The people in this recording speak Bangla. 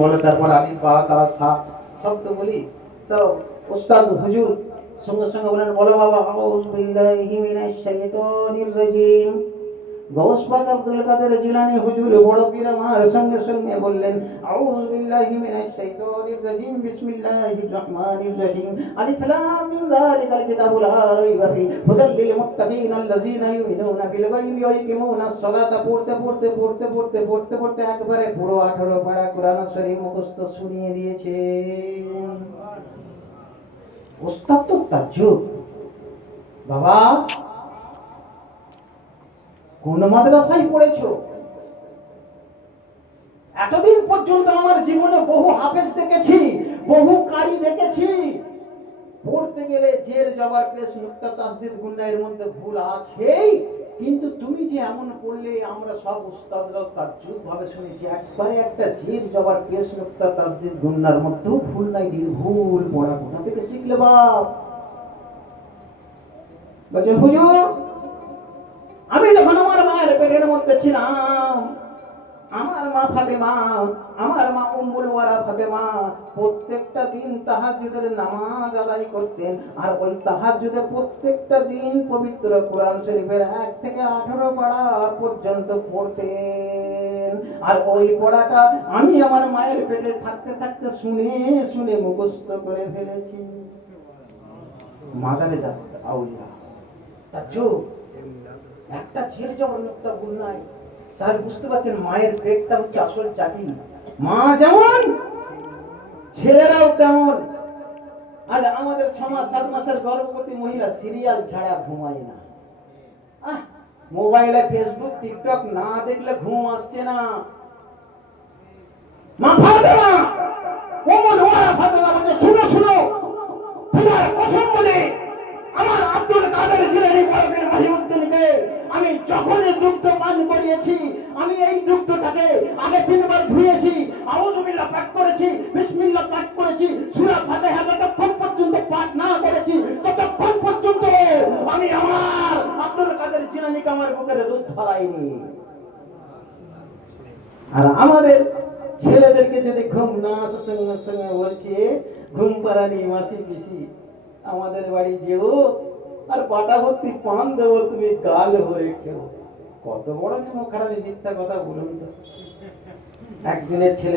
বলে তারপর আলিফ বা তা সা শব্দ বলি তো উস্তাদ হুজুর সঙ্গে সঙ্গে বলেন বলো বাবা আউযু বিল্লাহি মিনাশ শাইতানির রাজিম। গৌস পাক আব্দুল কাদের জিলানী হুজুর বড় পীর আমার সঙ্গে সঙ্গে বললেন আউযু বিল্লাহি মিনাশ শাইতানির রাজিম বিসমিল্লাহির রহমানির রহিম আলিফ লাম মিম যালিকাল কিতাবু লা রাইবা ফি হুদাল লিল মুত্তাকিন আল্লাযীনা ইউমিনুনা বিল গায়বি ওয়া ইয়াকিমুনাস সালাতা পড়তে একবারে পুরো 18 পারা কোরআন শরীফ মুখস্থ শুনিয়ে দিয়েছেন। ওস্তাদ তো তাজ্জুব, বাবা কোন মাদ্রাসায় পড়েছো? এতদিন পর্যন্ত আমার জীবনে বহু হাফেজ দেখেছি, বহু কারি দেখেছি, পড়তে গেলে জের জবর পেশ নুক্তা তাসদীদ গুন্নাহের মধ্যে ভুল আছেই, কিন্তু তুমি যে এমন পড়লে আমরা সব উস্তাদরা তাজ্জুব ভাবে শুনেছি, একবারে একটা জের জবর পেশ নুক্তা তাসদীদ গুন্নার মধ্যেও ভুল নাই। ভুল পড়া কোথা থেকে শিখলে বাপ? বলছে হুজুর আমি যখন আমার মায়ের পেটের মধ্যে ছিলাম, আমার মা ফাতেমা, আমার মা উম্মুল ওয়ারা ফাতেমা প্রত্যেকটা দিন তাহাজ্জুদের নামাজ আদায় করতেন, আর ওই তাহাজ্জুদে প্রত্যেকটা দিন পবিত্র কোরআন শরীফের 1 থেকে 18 পারা পর্যন্ত পড়তেন। আর ওই পড়াটা আমি আমার মায়ের পেটে থাকতে থাকতে শুনে শুনে মুখস্থ করে ফেলেছি। মাদারে যাবে আউলিয়া তাজ্জুব, একটা ঝির জবর নুক্তা ভুল নাই। তাহলে বুঝতে পারছেন মায়ের পেটটা হচ্ছে আসল চাকরি। মা যেমন ছেলেরাও তেমন। আজ আমাদের সমাজ 7 মাসের গর্ভবতী মহিলা সিরিয়াল ছাড়া ঘুমায় না। মোবাইলে ফেসবুক টিকটক না দেখলে ঘুম আসছে না। মা ফাতেমা, উম্মুল ওয়ারা ফাতেমা বলে শুনো শুনো, তোমার কসম বলে আমার আব্দুল কাদের জিলানী পীর মহিউদ্দিনকে আমি যখনই দুগ্ধ পান করিয়েছি, আমি এই দুগ্ধটাকে আগে 3 বার ধুয়েছি, আউযু বিল্লাহ পাঠ করেছি, বিসমিল্লাহ পাঠ করেছি, সূরা ফাতিহা যতক্ষণ পর্যন্ত পাঠ না করেছি ততক্ষণ পর্যন্ত আমি আমার আব্দুল কাদের জিলানীকে আমার বুকের দুধ ধরাইনি। আর আমাদের ছেলেদেরকে যদি ঘুম না আসে সঙ্গে সঙ্গে বলছে ঘুম পাড়ানি মাসি পিসি আমাদের বাড়ি যেও, আর বাটা ভর্তি পান দেবো, তুমি গাল ভরে খেও। কত বড় মুখ খারাপ মিথ্যা কথা বলুন তো। একদিনের ছেলে